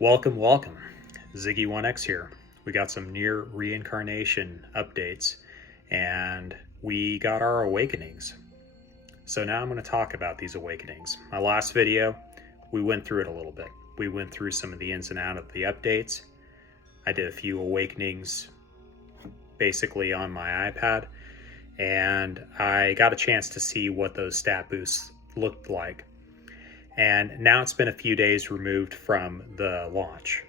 Welcome. Ziggy1X here. We got some Nier reincarnation updates and we got our awakenings. So now I'm going to talk about these awakenings. My last video, we went through it a little bit. We went through some of the ins and outs of the updates. I did a few awakenings basically on my iPad, and I got a chance to see what those stat boosts looked like. And now it's been a few days removed from the launch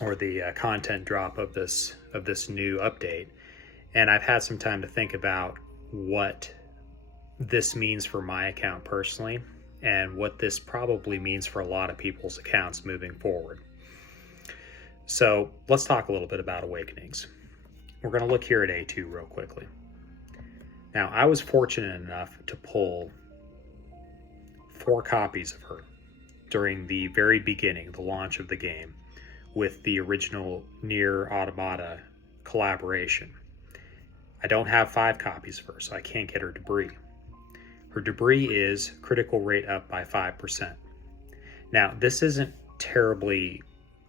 or the content drop of this new update, and I've had some time to think about what this means for my account personally and what this probably means for a lot of people's accounts moving forward. So let's talk a little bit about awakenings. We're going to look here at A2 real quickly. Now, I was fortunate enough to pull 4 copies of her during the very beginning, the launch of the game, with the original Nier Automata collaboration. I don't have 5 copies of her, so I can't get her debris. Her debris is critical rate up by 5%. Now, this isn't terribly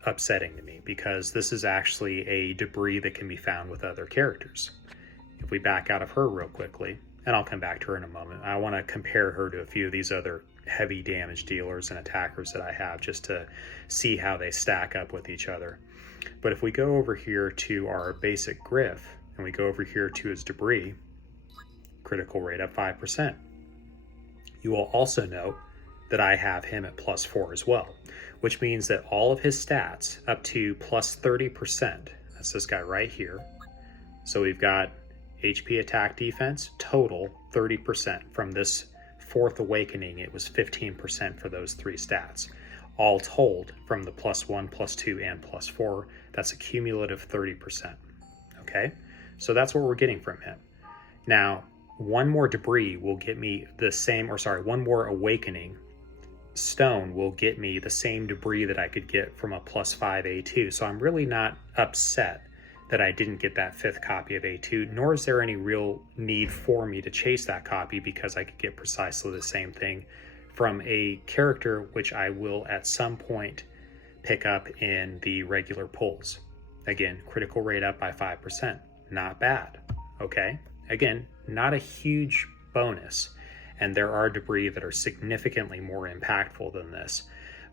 upsetting to me because this is actually a debris that can be found with other characters. If we back out of her real quickly, and I'll come back to her in a moment, I want to compare her to a few of these other heavy damage dealers and attackers that I have just to see how they stack up with each other. But if we go over here to our basic Griff and we go over here to his debris, critical rate up 5%. You will also note that I have him at +4 as well, which means that all of his stats up to +30%, that's this guy right here. So we've got HP, attack, defense, total 30%. From this 4th awakening, it was 15% for those 3 stats. All told, from the +1, +2, and +4, that's a cumulative 30%. Okay, so that's what we're getting from him. Now, one more debris will get me the same, one more awakening stone will get me the same debris that I could get from a +5 A2. So I'm really not upset that I didn't get that 5th copy of A2, nor is there any real need for me to chase that copy because I could get precisely the same thing from a character which I will at some point pick up in the regular pulls. Again, critical rate up by 5%. Not bad, okay? Again, not a huge bonus, and there are debris that are significantly more impactful than this,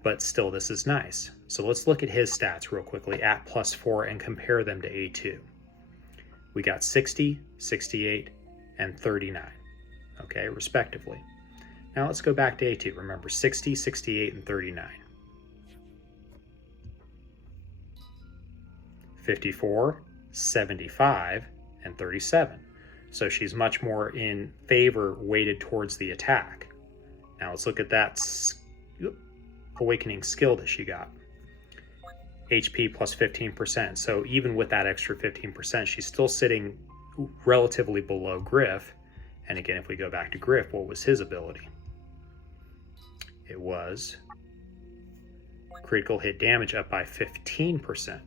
but still this is nice. So let's look at his stats real quickly at +4 and compare them to A2. We got 60, 68, and 39, okay, respectively. Now let's go back to A2. Remember, 60, 68, and 39. 54, 75, and 37. So she's much more in favor, weighted towards the attack. Now let's look at that awakening skill that she got. HP +15%. So even with that extra 15%, she's still sitting relatively below Griff. And again, if we go back to Griff, what was his ability? It was critical hit damage up by 15%.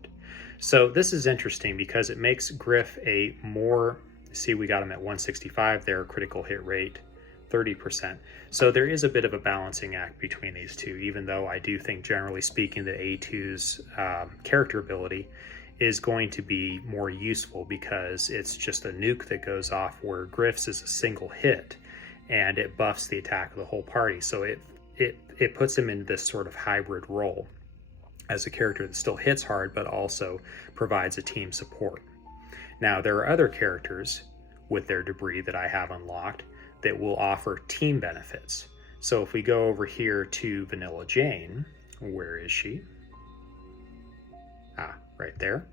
So this is interesting because it makes Griff a more, see, we got him at 165 there, critical hit rate 30%. So there is a bit of a balancing act between these two, even though I do think, generally speaking, that A2's character ability is going to be more useful because it's just a nuke that goes off, where Griff's is a single hit and it buffs the attack of the whole party. So it puts him in this sort of hybrid role as a character that still hits hard but also provides a team support. Now, there are other characters with their debris that I have unlocked that will offer team benefits. So if we go over here to Vanilla Jane, where is she? Right there.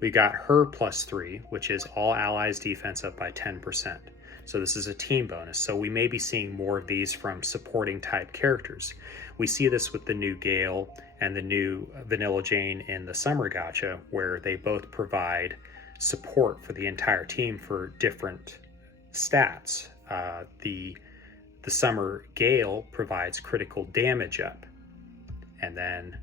We got her +3, which is all allies defense up by 10%. So this is a team bonus. So we may be seeing more of these from supporting type characters. We see this with the new Gale and the new Vanilla Jane in the Summer Gacha, where they both provide support for the entire team for different stats. The Summer Gale provides critical damage up. And then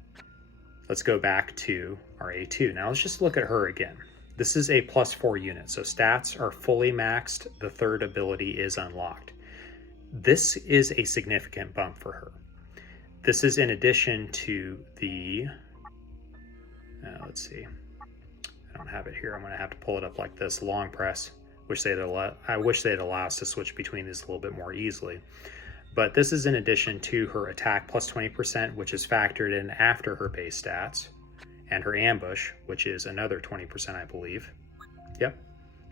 let's go back to our A2. Now let's just look at her again. This is a +4 unit, so stats are fully maxed. The 3rd ability is unlocked. This is a significant bump for her. This is in addition to the, let's see, I don't have it here. I'm going to have to pull it up like this, long press. I wish they'd allow us to switch between these a little bit more easily. But this is in addition to her attack plus 20%, which is factored in after her base stats, and her ambush, which is another 20%, I believe. Yep.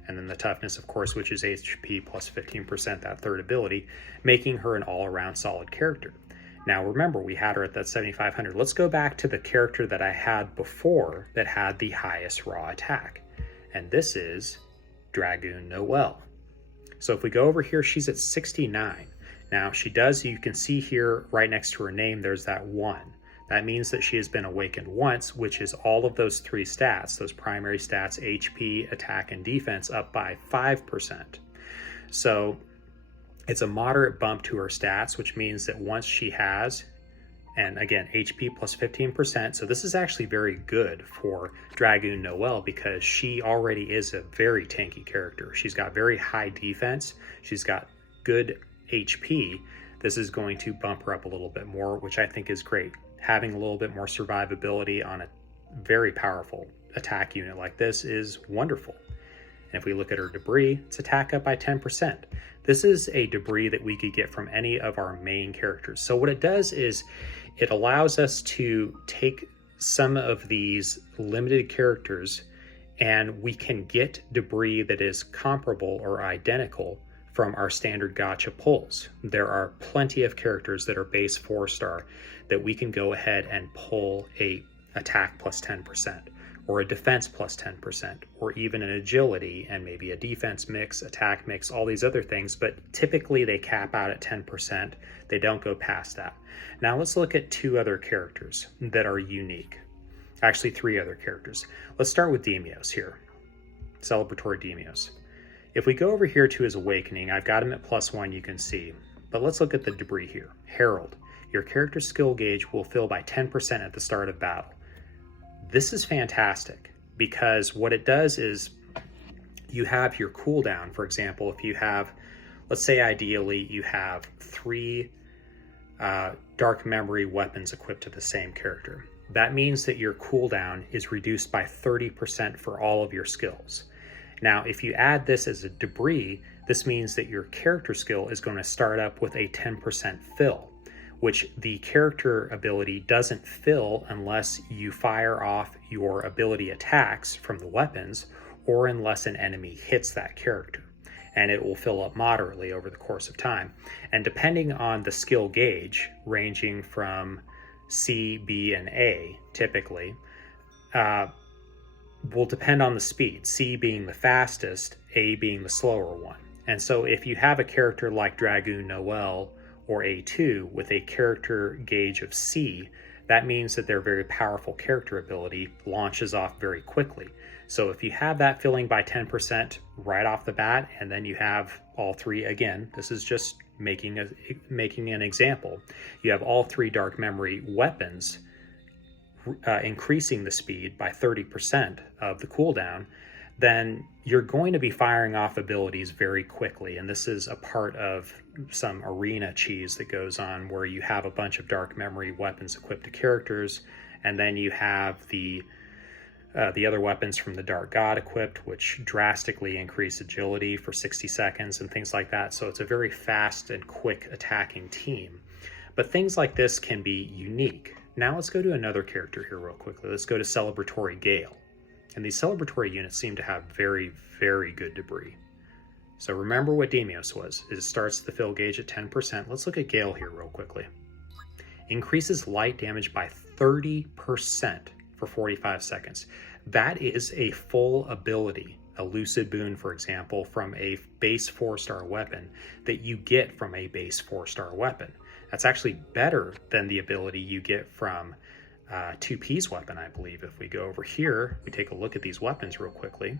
And then the toughness, of course, which is HP plus 15%, that third ability, making her an all-around solid character. Now remember, we had her at that 7,500. Let's go back to the character that I had before that had the highest raw attack. And this is Dragoon Noelle. So if we go over here, she's at 69. Now she does, you can see here right next to her name, there's that 1. That means that she has been awakened once, which is all of those 3 stats, those primary stats, HP, attack, and defense, up by 5%. So it's a moderate bump to her stats, which means that once she has, and again, HP plus 15%, so this is actually very good for Dragoon Noelle because she already is a very tanky character. She's got very high defense, she's got good HP. This is going to bump her up a little bit more, which I think is great. Having a little bit more survivability on a very powerful attack unit like this is wonderful. And if we look at her debris, it's attack up by 10%. This is a debris that we could get from any of our main characters. So what it does is it allows us to take some of these limited characters and we can get debris that is comparable or identical from our standard gacha pulls. There are plenty of characters that are base 4-star that we can go ahead and pull a attack plus 10%, or a defense plus 10%, or even an agility and maybe a defense mix, attack mix, all these other things, but typically they cap out at 10%. They don't go past that. Now let's look at 2 other characters that are unique. Actually, 3 other characters. Let's start with Demios here, Celebratory Demios. If we go over here to his awakening, I've got him at +1, you can see, but let's look at the debris here. Herald, your character's skill gauge will fill by 10% at the start of battle. This is fantastic because what it does is you have your cooldown. For example, if you have, let's say ideally you have 3 dark memory weapons equipped to the same character. That means that your cooldown is reduced by 30% for all of your skills. Now, if you add this as a debris, this means that your character skill is going to start up with a 10% fill, which the character ability doesn't fill unless you fire off your ability attacks from the weapons or unless an enemy hits that character. And it will fill up moderately over the course of time. And depending on the skill gauge, ranging from C, B, and A, typically, will depend on the speed, C being the fastest, A being the slower one. And so if you have a character like Dragoon Noelle or A2 with a character gauge of C, that means that their very powerful character ability launches off very quickly. So if you have that filling by 10% right off the bat, and then you have all 3, again, this is just making an example, you have all 3 dark memory weapons increasing the speed by 30% of the cooldown, then you're going to be firing off abilities very quickly. And this is a part of some arena cheese that goes on where you have a bunch of dark memory weapons equipped to characters, and then you have the other weapons from the Dark God equipped, which drastically increase agility for 60 seconds and things like that. So it's a very fast and quick attacking team. But things like this can be unique. Now let's go to another character here real quickly. Let's go to Celebratory Gale. And these celebratory units seem to have very, very good debris. So remember what Demios was. It starts the fill gauge at 10%. Let's look at Gale here real quickly. Increases light damage by 30% for 45 seconds. That is a full ability, a Lucid Boon, for example, from a base 4-star weapon that you get from a base 4-star weapon. That's actually better than the ability you get from 2P's weapon, I believe. If we go over here, we take a look at these weapons real quickly.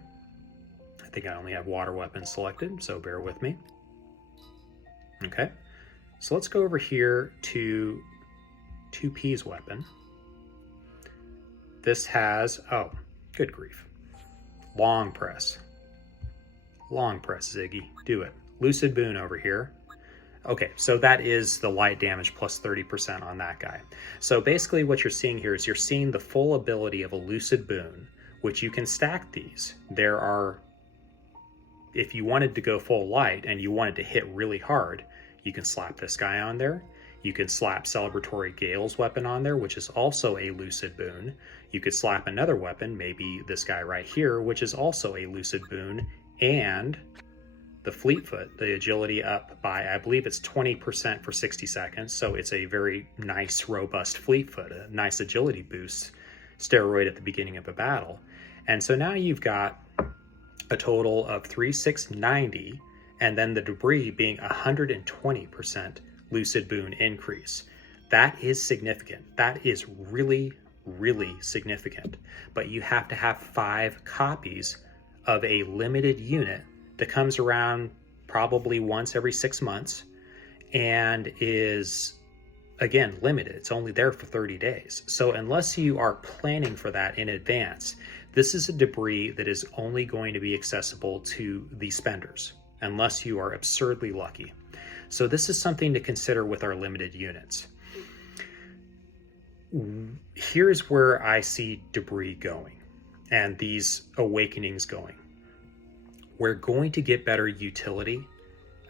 I think I only have water weapons selected, so bear with me. Okay, so let's go over here to 2P's weapon. This has, oh, good grief, long press. Long press, Ziggy, do it. Lucid Boon over here. Okay, so that is the light damage plus 30% on that guy. So basically what you're seeing here is you're seeing the full ability of a Lucid Boon, which you can stack these. There are, if you wanted to go full light and you wanted to hit really hard, you can slap this guy on there. You can slap Celebratory Gale's weapon on there, which is also a Lucid Boon. You could slap another weapon, maybe this guy right here, which is also a Lucid Boon, and the Fleetfoot, the agility up by, I believe it's 20% for 60 seconds. So it's a very nice, robust Fleetfoot, a nice agility boost steroid at the beginning of a battle. And so now you've got a total of 3,690, and then the debris being 120% Lucid Boon increase. That is significant. That is really, really significant. But you have to have 5 copies of a limited unit that comes around probably once every 6 months and is, again, limited. It's only there for 30 days. So unless you are planning for that in advance, this is a debris that is only going to be accessible to the spenders, unless you are absurdly lucky. So this is something to consider with our limited units. Here's where I see debris going and these awakenings going. We're going to get better utility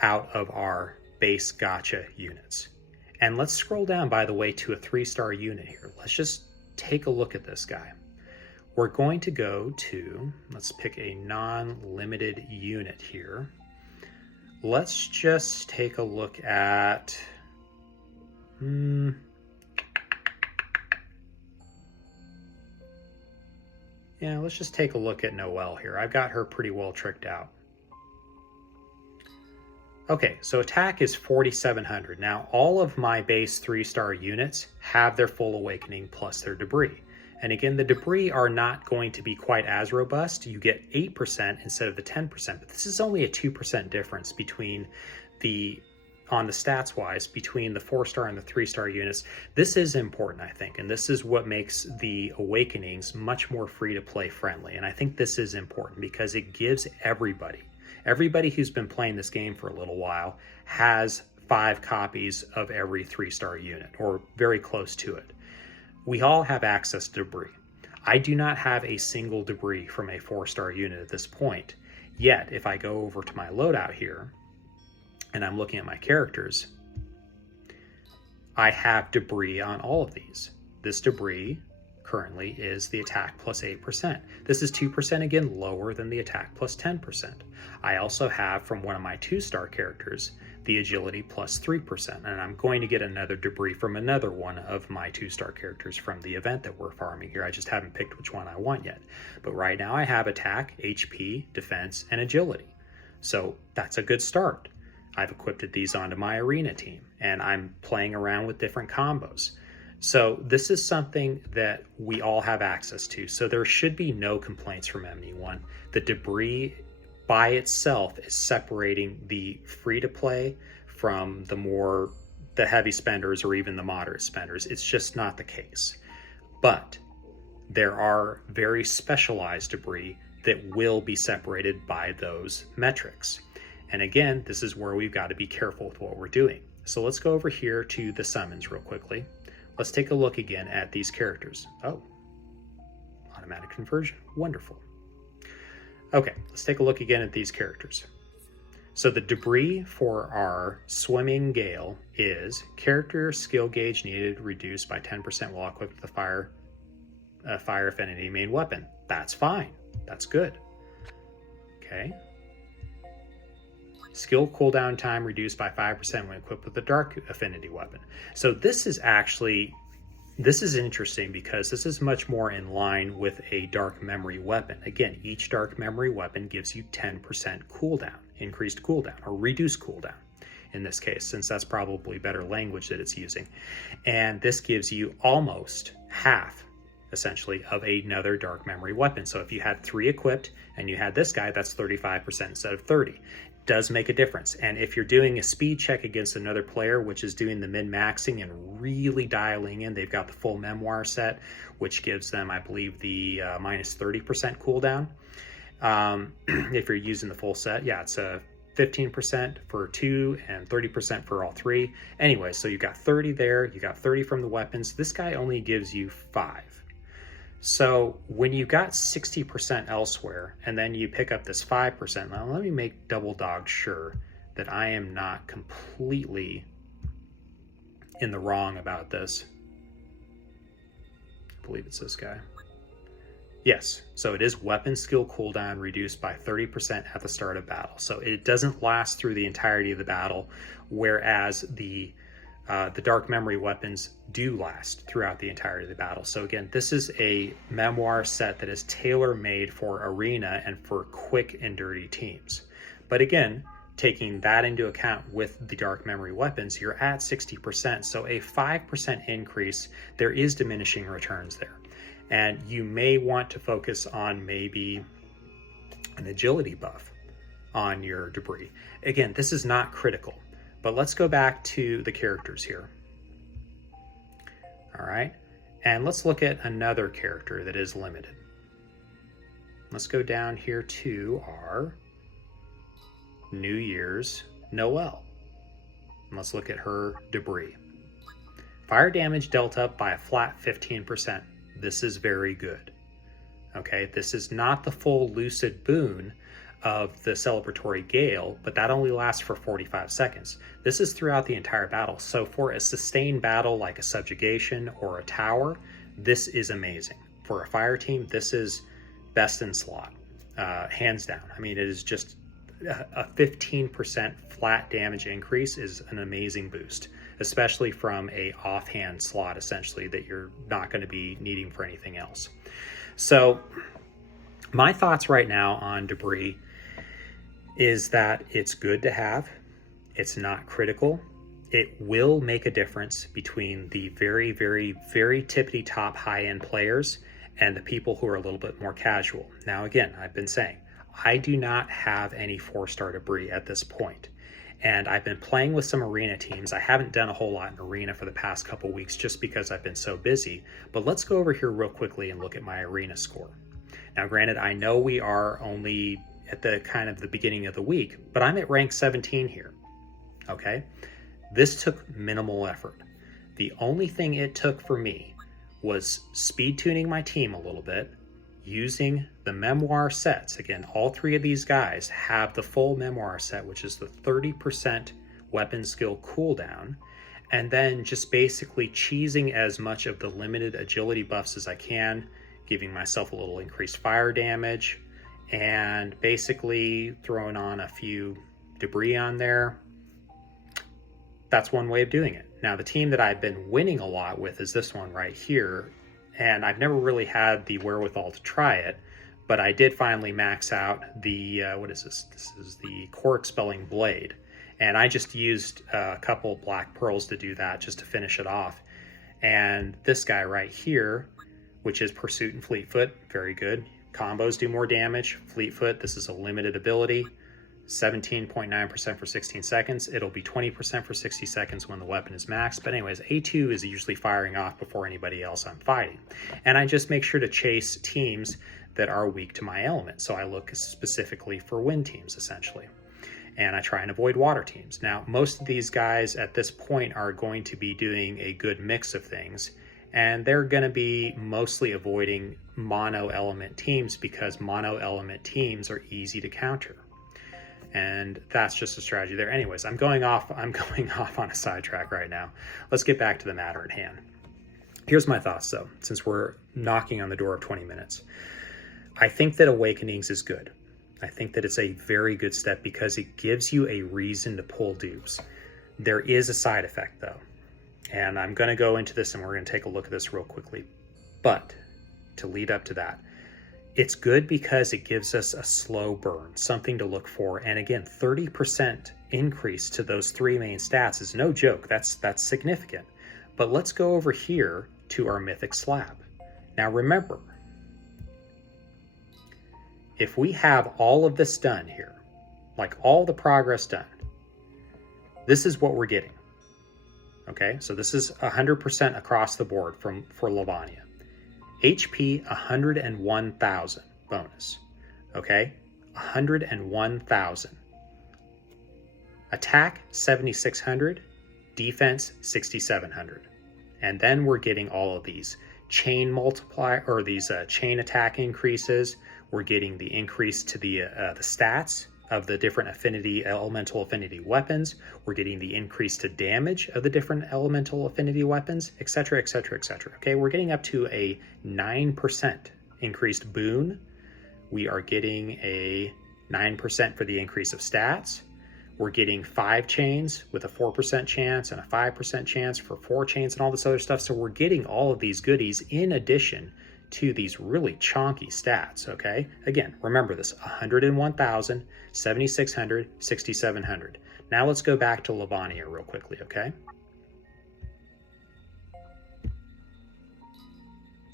out of our base gacha units. And let's scroll down, by the way, to a 3-star unit here. Let's just take a look at this guy. We're going to go to, let's pick a non-limited unit here. Let's just take a look at, yeah, let's just take a look at Noelle here. I've got her pretty well tricked out. Okay, so attack is 4,700. Now, all of my base 3-star units have their full awakening plus their debris. And again, the debris are not going to be quite as robust. You get 8% instead of the 10%, but this is only a 2% difference between the, on the stats wise, between the 4-star and the 3-star units. This is important, I think, and this is what makes the awakenings much more free to play friendly. And I think this is important because it gives everybody who's been playing this game for a little while has 5 copies of every 3-star unit, or very close to it. We all have access to debris. I do not have a single debris from a 4-star unit at this point. Yet, if I go over to my loadout here, and I'm looking at my characters, I have debris on all of these. This debris currently is the attack plus 8%. This is 2% again lower than the attack plus 10%. I also have from one of my 2-star characters the agility plus 3%, and I'm going to get another debris from another one of my 2-star characters from the event that we're farming here. I just haven't picked which one I want yet. But right now I have attack, HP, defense, and agility. So that's a good start. I've equipped these onto my arena team, and I'm playing around with different combos. So this is something that we all have access to. So there should be no complaints from MD1. The debris by itself is separating the free-to-play from the heavy spenders or even the moderate spenders. It's just not the case. But there are very specialized debris that will be separated by those metrics. And again, this is where we've got to be careful with what we're doing. So let's go over here to the summons real quickly. Let's take a look again at these characters. Oh, automatic conversion, wonderful. Okay, let's take a look again at these characters. So the debris for our Swimming Gale is character skill gauge needed reduced by 10% while equipped with the fire affinity main weapon. That's fine. That's good. Okay. Skill cooldown time reduced by 5% when equipped with the dark affinity weapon. So this is interesting because this is much more in line with a dark memory weapon. Again, each dark memory weapon gives you 10% cooldown, increased cooldown, or reduced cooldown in this case, since that's probably better language that it's using. And this gives you almost half, essentially, of another dark memory weapon. So if you had 3 equipped and you had this guy, that's 35% instead of 30. Does make a difference. And if you're doing a speed check against another player, which is doing the min-maxing and really dialing in, they've got the full memoir set, which gives them, I believe, the minus 30% cooldown. If you're using the full set, yeah, it's a 15% for 2 and 30% for all 3. Anyway, so you got 30 there, you got 30 from the weapons. This guy only gives you 5. So when you got 60% elsewhere and then you pick up this 5%, now let me make double dog sure that I am not completely in the wrong about this. I believe it's this guy. Yes, so it is weapon skill cooldown reduced by 30% at the start of battle. So it doesn't last through the entirety of the battle, whereas the dark memory weapons do last throughout the entirety of the battle. So again, this is a memoir set that is tailor-made for arena and for quick and dirty teams. But again, taking that into account with the dark memory weapons, you're at 60%. So a 5% increase, there is diminishing returns there. And you may want to focus on maybe an agility buff on your debris. Again, this is not critical, but let's go back to the characters here. All right, and let's look at another character that is limited. Let's go down here to our New Year's Noelle. And let's look at her debris. Fire damage dealt up by a flat 15%. This is very good. Okay, this is not the full lucid boon of the celebratory gale, but that only lasts for 45 seconds. This is throughout the entire battle. So for a sustained battle like a subjugation or a tower, this is amazing. For a fire team, this is best in slot, hands down. I mean, it is just a 15% flat damage increase is an amazing boost, especially from a offhand slot, essentially, that you're not going to be needing for anything else. So my thoughts right now on debris is that it's good to have. It's not critical. It will make a difference between the very, very, very tippity top high-end players and the people who are a little bit more casual. Now, again, I've been saying, I do not have any 4-star debris at this point. And I've been playing with some arena teams. I haven't done a whole lot in arena for the past couple weeks just because I've been so busy. But let's go over here real quickly and look at my arena score. Now, granted, I know we are only at the kind of the beginning of the week, but I'm at rank 17 here. Okay? This took minimal effort. The only thing it took for me was speed tuning my team a little bit, using the memoir sets. Again, all 3 of these guys have the full memoir set, which is the 30% weapon skill cooldown, and then just basically cheesing as much of the limited agility buffs as I can, giving myself a little increased fire damage, and basically throwing on a few debris on there. That's one way of doing it. Now, the team that I've been winning a lot with is this one right here. And I've never really had the wherewithal to try it, but I did finally max out the, what is this? This is the core expelling blade. And I just used a couple black pearls to do that, just to finish it off. And this guy right here, which is Pursuit and Fleetfoot, very good. Combos do more damage. Fleetfoot, this is a limited ability. 17.9% for 16 seconds. It'll be 20% for 60 seconds when the weapon is maxed. But anyways, A2 is usually firing off before anybody else I'm fighting. And I just make sure to chase teams that are weak to my element. So I look specifically for wind teams, essentially. And I try and avoid water teams. Now, most of these guys at this point are going to be doing a good mix of things. And they're going to be mostly avoiding mono element teams because mono element teams are easy to counter. And that's just a strategy there. Anyways, I'm going off on a sidetrack right now. Let's get back to the matter at hand. Here's my thoughts, though, since we're knocking on the door of 20 minutes. I think that Awakenings is good. I think that it's a very good step because it gives you a reason to pull dupes. There is a side effect, though. And I'm going to go into this and we're going to take a look at this real quickly. But to lead up to that, it's good because it gives us a slow burn, something to look for. And again, 30% increase to those 3 main stats is no joke. That's significant. But let's go over here to our Mythic Slab. Now remember, if we have all of this done here, like all the progress done, this is what we're getting. Okay, so this is 100% across the board for Lavania. HP 101,000 bonus. Okay, 101,000. Attack 7,600, defense 6,700. And then we're getting all of these chain multiplier, or these chain attack increases. We're getting the increase to the stats of the different elemental affinity weapons. We're getting the increase to damage of the different elemental affinity weapons, etc., etc., etc. Okay, we're getting up to a 9% increased boon. We are getting a 9% for the increase of stats. We're getting 5 chains with a 4% chance and a 5% chance for 4 chains and all this other stuff. So we're getting all of these goodies in addition to these really chonky stats, okay? Again, remember this, 101,000, 7,600, 6,700. Now let's go back to Lavania real quickly, okay?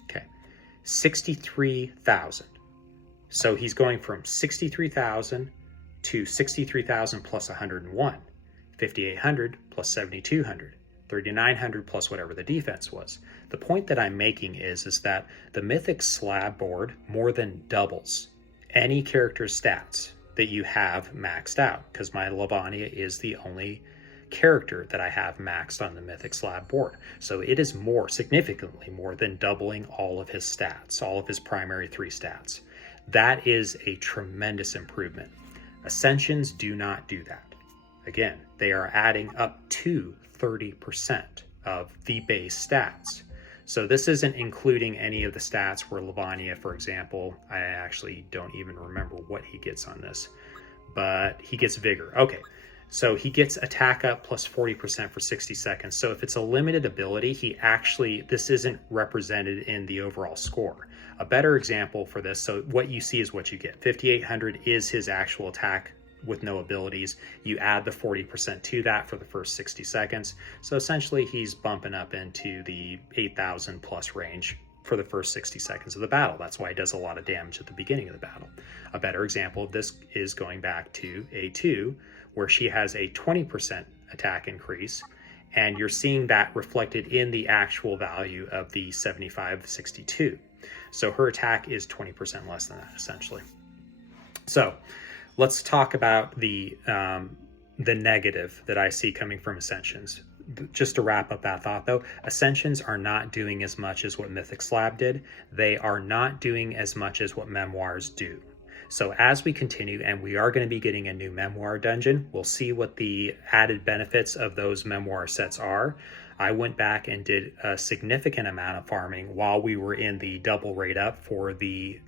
Okay, 63,000. So he's going from 63,000 to 63,000 plus 101, 5,800 plus 7,200, 3,900 plus whatever the defense was. The point that I'm making is that the Mythic Slab board more than doubles any character's stats that you have maxed out, because my Lavania is the only character that I have maxed on the Mythic Slab board. So it is significantly more than doubling all of his stats, all of his primary 3 stats. That is a tremendous improvement. Ascensions do not do that. Again, they are adding up to 30% of the base stats. So this isn't including any of the stats where Lavania, for example, I actually don't even remember what he gets on this, but he gets vigor. Okay, so he gets attack up plus 40% for 60 seconds. So if it's a limited ability, this isn't represented in the overall score. A better example for this, so what you see is what you get. 5,800 is his actual attack with no abilities. You add the 40% to that for the first 60 seconds. So essentially he's bumping up into the 8,000 plus range for the first 60 seconds of the battle. That's why he does a lot of damage at the beginning of the battle. A better example of this is going back to A2, where she has a 20% attack increase, and you're seeing that reflected in the actual value of the 7562. So her attack is 20% less than that, essentially. So let's talk about the negative that I see coming from Ascensions. Just to wrap up that thought, though, Ascensions are not doing as much as what Mythic Slab did. They are not doing as much as what Memoirs do. So as we continue, and we are going to be getting a new Memoir dungeon, we'll see what the added benefits of those Memoir sets are. I went back and did a significant amount of farming while we were in the double rate up for the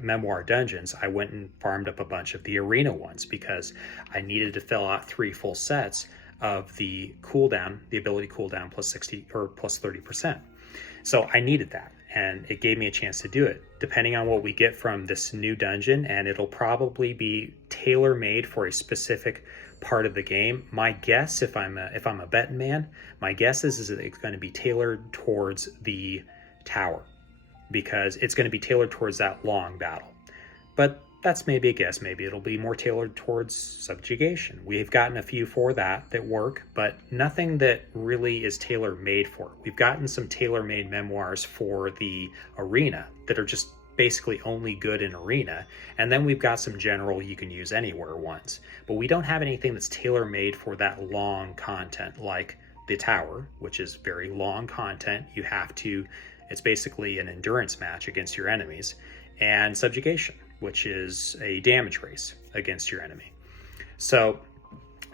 Memoir dungeons. I went and farmed up a bunch of the arena ones because I needed to fill out 3 full sets of the cooldown, the ability cooldown plus 60 or plus 30%. So I needed that, and it gave me a chance to do it. Depending on what we get from this new dungeon, and it'll probably be tailor-made for a specific part of the game. My guess, if I'm a betting man, my guess is that it's going to be tailored towards the tower, because it's going to be tailored towards that long battle. But that's maybe a guess. Maybe it'll be more tailored towards subjugation. We've gotten a few for that work, but nothing that really is tailor-made for it. We've gotten some tailor-made memoirs for the arena that are just basically only good in arena, and then we've got some general you can use anywhere ones. But we don't have anything that's tailor-made for that long content like the tower, which is very long content. It's basically an endurance match against your enemies, and subjugation, which is a damage race against your enemy. So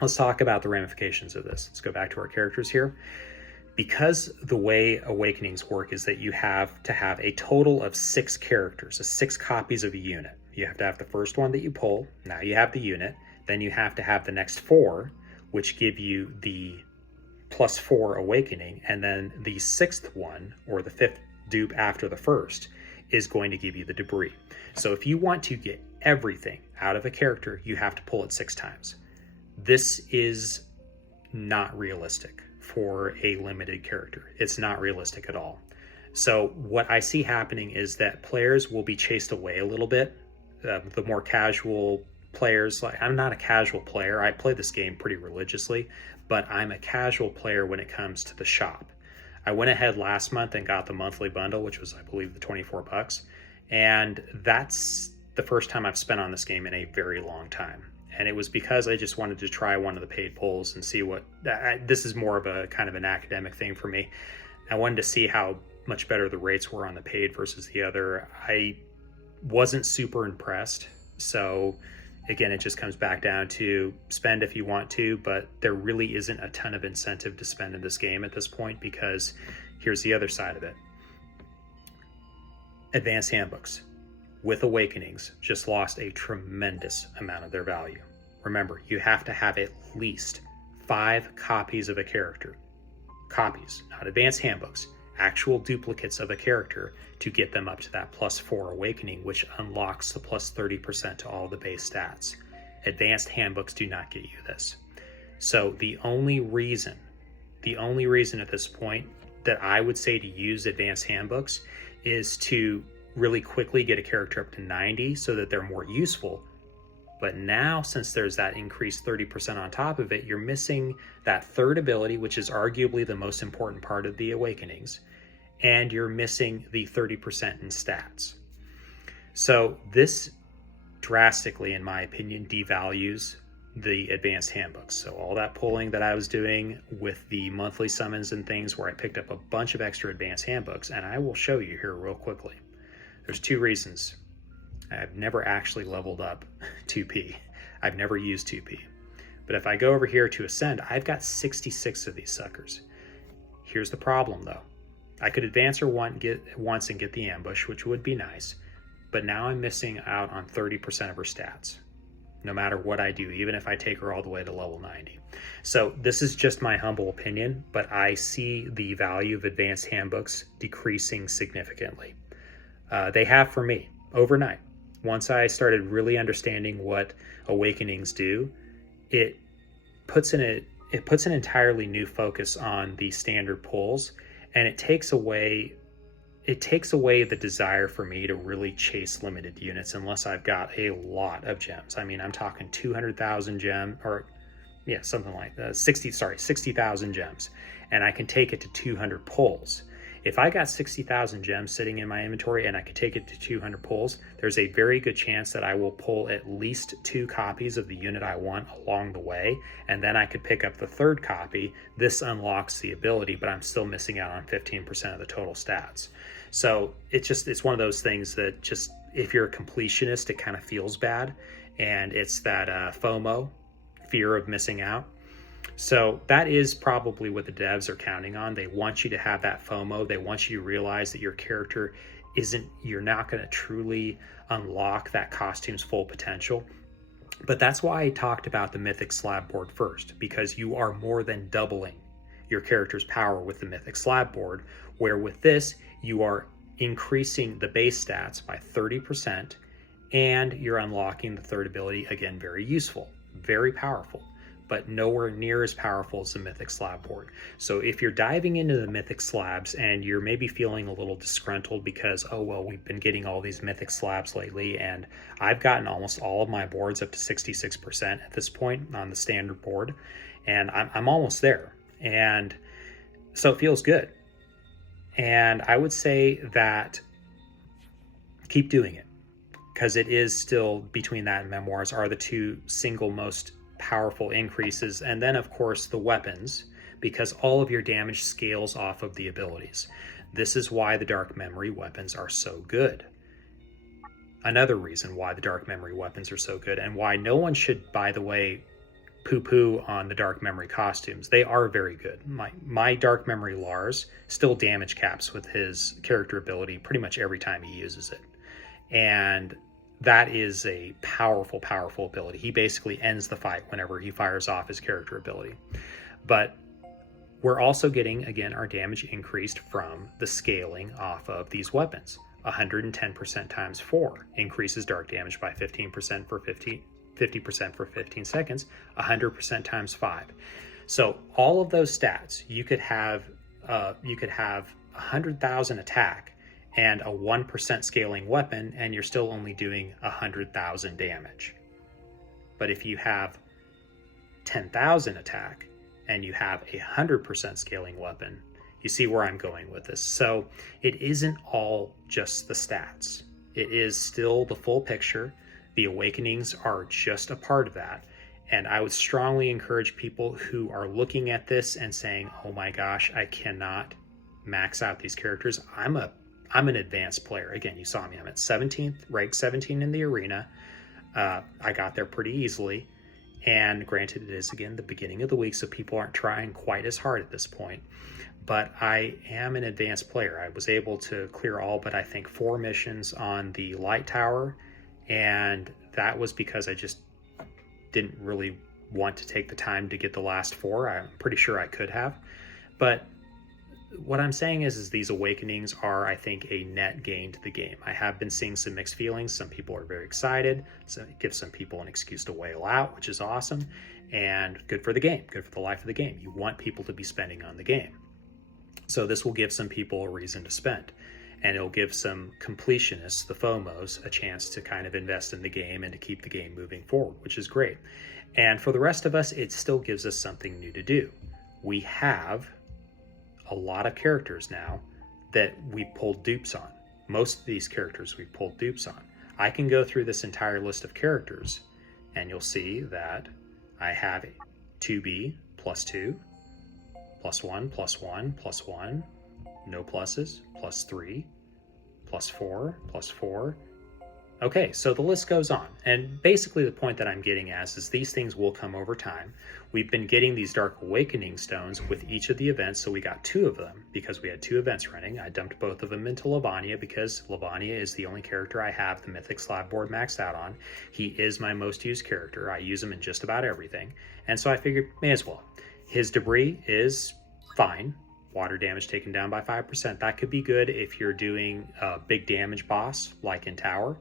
let's talk about the ramifications of this. Let's go back to our characters here. Because the way Awakenings work is that you have to have a total of 6 characters, 6 copies of a unit. You have to have the first one that you pull. Now you have the unit. Then you have to have the next 4, which give you the +4 awakening. And then the 6th one, or the 5th dupe after the first, is going to give you the debris. So if you want to get everything out of a character, you have to pull it 6 times. This is not realistic for a limited character. It's not realistic at all. So what I see happening is that players will be chased away a little bit. The more casual players, like, I'm not a casual player. I play this game pretty religiously, but I'm a casual player when it comes to the shop. I went ahead last month and got the monthly bundle, which was, I believe, the $24. And that's the first time I've spent on this game in a very long time. And it was because I just wanted to try one of the paid polls and see what, this is more of a kind of an academic thing for me. I wanted to see how much better the rates were on the paid versus the other. I wasn't super impressed. So again, it just comes back down to spend if you want to, but there really isn't a ton of incentive to spend in this game at this point, because here's the other side of it. Advanced Handbooks with Awakenings just lost a tremendous amount of their value. Remember, you have to have at least 5 copies of a character. Copies, not Advanced Handbooks, actual duplicates of a character to get them up to that +4 Awakening, which unlocks the plus 30% to all the base stats. Advanced Handbooks do not get you this. So the only reason at this point that I would say to use Advanced Handbooks is to really quickly get a character up to 90 so that they're more useful. But now, since there's that increased 30% on top of it, you're missing that third ability, which is arguably the most important part of the Awakenings, and you're missing the 30% in stats. So this drastically, in my opinion, devalues the Advanced Handbooks. So all that pulling that I was doing with the monthly summons and things, where I picked up a bunch of extra Advanced Handbooks, and I will show you here real quickly. There's 2 reasons. I've never actually leveled up 2P. I've never used 2P. But if I go over here to Ascend, I've got 66 of these suckers. Here's the problem though. I could advance her once and get the ambush, which would be nice, but now I'm missing out on 30% of her stats, no matter what I do, even if I take her all the way to level 90. So this is just my humble opinion, but I see the value of Advanced Handbooks decreasing significantly. They have for me overnight. Once I started really understanding what Awakenings do, it puts an entirely new focus on the standard pulls, and it takes away the desire for me to really chase limited units unless I've got a lot of gems. I mean, I'm talking 200,000 gems, or yeah, something like that. 60,000 gems, and I can take it to 200 pulls. If I got 60,000 gems sitting in my inventory and I could take it to 200 pulls, there's a very good chance that I will pull at least 2 copies of the unit I want along the way, and then I could pick up the third copy. This unlocks the ability, but I'm still missing out on 15% of the total stats. So it's one of those things that just, if you're a completionist, it kind of feels bad, and it's that FOMO, fear of missing out. So that is probably what the devs are counting on. They want you to have that FOMO. They want you to realize that your character you're not going to truly unlock that costume's full potential. But that's why I talked about the Mythic Slab board first, because you are more than doubling your character's power with the Mythic Slab board, where with this, you are increasing the base stats by 30%, and you're unlocking the third ability, again, very useful, very powerful, but nowhere near as powerful as the Mythic Slab board. So if you're diving into the Mythic Slabs and you're maybe feeling a little disgruntled because, oh, well, we've been getting all these Mythic Slabs lately, and I've gotten almost all of my boards up to 66% at this point on the standard board, and I'm almost there. And so it feels good. And I would say that keep doing it, because it is still, between that and Memoirs, are the 2 single most powerful increases. And then of course the weapons, because all of your damage scales off of the abilities. This is why the Dark Memory weapons are so good. Another reason why the Dark Memory weapons are so good, and why no one should, by the way, poo-poo on the Dark Memory costumes. They are very good. My Dark Memory Lars still damage caps with his character ability pretty much every time he uses it. And that is a powerful, powerful ability. He basically ends the fight whenever he fires off his character ability. But we're also getting, again, our damage increased from the scaling off of these weapons. 110% times 4 increases dark damage by 15% for 50% for 15 seconds, 100% times 5. So all of those stats, you could have 100,000 attack and a 1% scaling weapon, and you're still only doing 100,000 damage. But if you have 10,000 attack and you have a 100% scaling weapon, you see where I'm going with this. So it isn't all just the stats. It is still the full picture. The awakenings are just a part of that. And I would strongly encourage people who are looking at this and saying, oh my gosh, I cannot max out these characters. I'm an advanced player. Again, you saw me. I'm at 17th, rank 17 in the arena. I got there pretty easily. And granted, it is, again, the beginning of the week, so people aren't trying quite as hard at this point. But I am an advanced player. I was able to clear all but I think 4 missions on the light tower. And that was because I just didn't really want to take the time to get the last 4. I'm pretty sure I could have. But what I'm saying is these awakenings are, I think, a net gain to the game. I have been seeing some mixed feelings. Some people are very excited. So it gives some people an excuse to wail out, which is awesome. And good for the game, good for the life of the game. You want people to be spending on the game. So this will give some people a reason to spend. And it'll give some completionists, the FOMOs, a chance to kind of invest in the game and to keep the game moving forward, which is great. And for the rest of us, it still gives us something new to do. We have a lot of characters now that we pulled dupes on. Most of these characters we pulled dupes on. I can go through this entire list of characters and you'll see that I have 2B plus 2, plus 1, plus 1, plus 1, no pluses, plus 3, plus 4, plus 4. Okay, so the list goes on. And basically the point that I'm getting at is these things will come over time. We've been getting these Dark Awakening stones with each of the events, so we got 2 of them because we had 2 events running. I dumped both of them into Lavania because Lavania is the only character I have the Mythic Slab board maxed out on. He is my most used character. I use him in just about everything. And so I figured, may as well. His debris is fine. Water damage taken down by 5%. That could be good if you're doing a big damage boss like in Tower.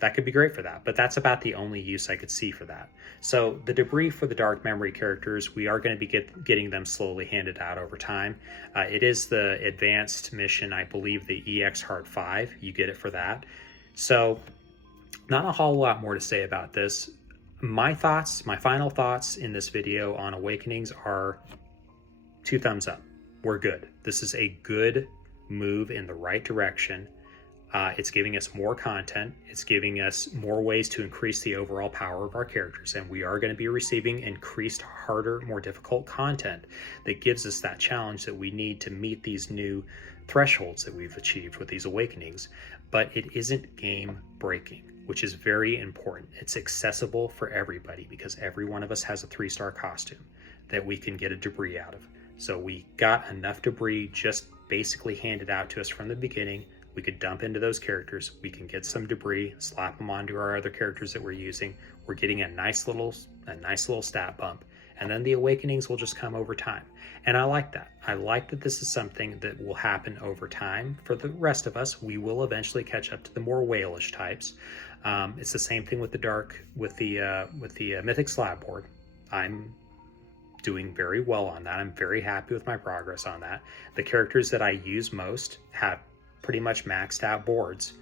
That could be great for that, but that's about the only use I could see for that. So the debris for the Dark Memory characters, we are going to be getting them slowly handed out over time. It is the advanced mission, I believe the EX Heart 5. You get it for that. So not a whole lot more to say about this. My thoughts, my final thoughts in this video on Awakenings are 2 thumbs up. We're good. This is a good move in the right direction. It's giving us more content. It's giving us more ways to increase the overall power of our characters. And we are going to be receiving increased, harder, more difficult content that gives us that challenge that we need to meet these new thresholds that we've achieved with these awakenings. But it isn't game breaking, which is very important. It's accessible for everybody because every one of us has a 3-star costume that we can get a debris out of. So we got enough debris just basically handed out to us from the beginning. We could dump into those characters. We can get some debris, slap them onto our other characters that we're using. We're getting a nice little stat bump. And then the awakenings will just come over time. And I like that. I like that this is something that will happen over time. For the rest of us, we will eventually catch up to the more whalish types. It's the same thing with the Mythic Slab board. I'm doing very well on that. I'm very happy with my progress on that. The characters that I use most have pretty much maxed out boards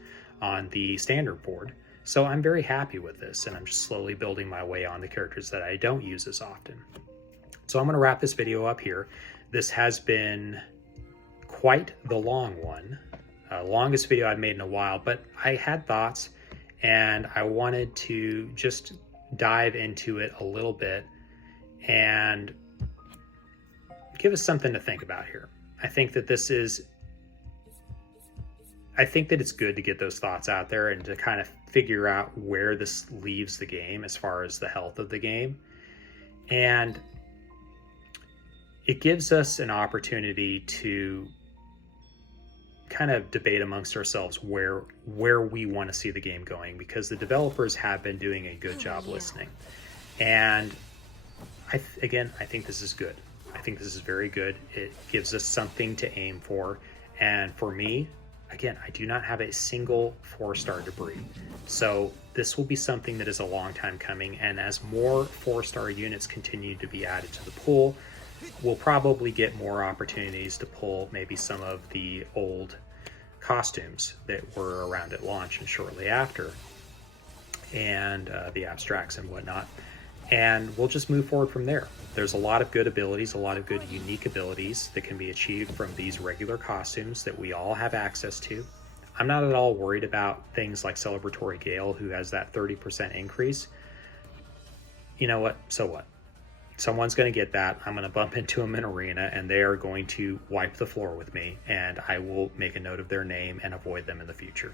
on the standard board. So I'm very happy with this, and I'm just slowly building my way on the characters that I don't use as often. So I'm going to wrap this video up here. This has been quite the long one, longest video I've made in a while, but I had thoughts and I wanted to just dive into it a little bit and give us something to think about here. I think that it's good to get those thoughts out there and to kind of figure out where this leaves the game as far as the health of the game. And it gives us an opportunity to kind of debate amongst ourselves where we want to see the game going, because the developers have been doing a good job listening. And I think this is good. I think this is very good. It gives us something to aim for. And for me, again, I do not have a single 4-star debris. So this will be something that is a long time coming. And as more 4-star units continue to be added to the pool, we'll probably get more opportunities to pull maybe some of the old costumes that were around at launch and shortly after, and the abstracts and whatnot. And we'll just move forward from there. There's a lot of good abilities, a lot of good unique abilities that can be achieved from these regular costumes that we all have access to. I'm not at all worried about things like Celebratory Gale, who has that 30% increase. You know what? So what? Someone's going to get that. I'm going to bump into them in arena, and they are going to wipe the floor with me, and I will make a note of their name and avoid them in the future.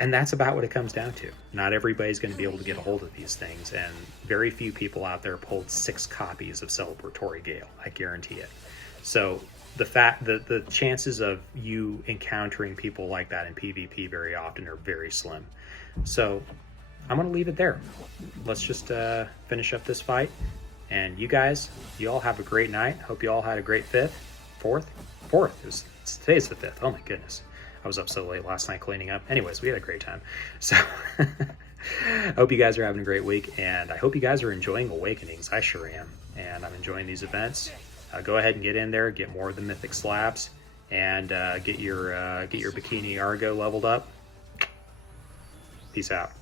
And that's about what it comes down to. Not everybody's going to be able to get a hold of these things, and very few people out there pulled 6 copies of Celebratory Gale. I guarantee it. So the chances of you encountering people like that in PvP very often are very slim. So I'm going to leave it there. Let's just finish up this fight. And you guys, you all have a great night. Hope you all had a great 5th, 4th. Today's the 5th. Oh my goodness. I was up so late last night cleaning up. Anyways, we had a great time. So I hope you guys are having a great week, and I hope you guys are enjoying Awakenings. I sure am. And I'm enjoying these events. Go ahead and get in there, get more of the Mythic Slabs, and get your Bikini Argo leveled up. Peace out.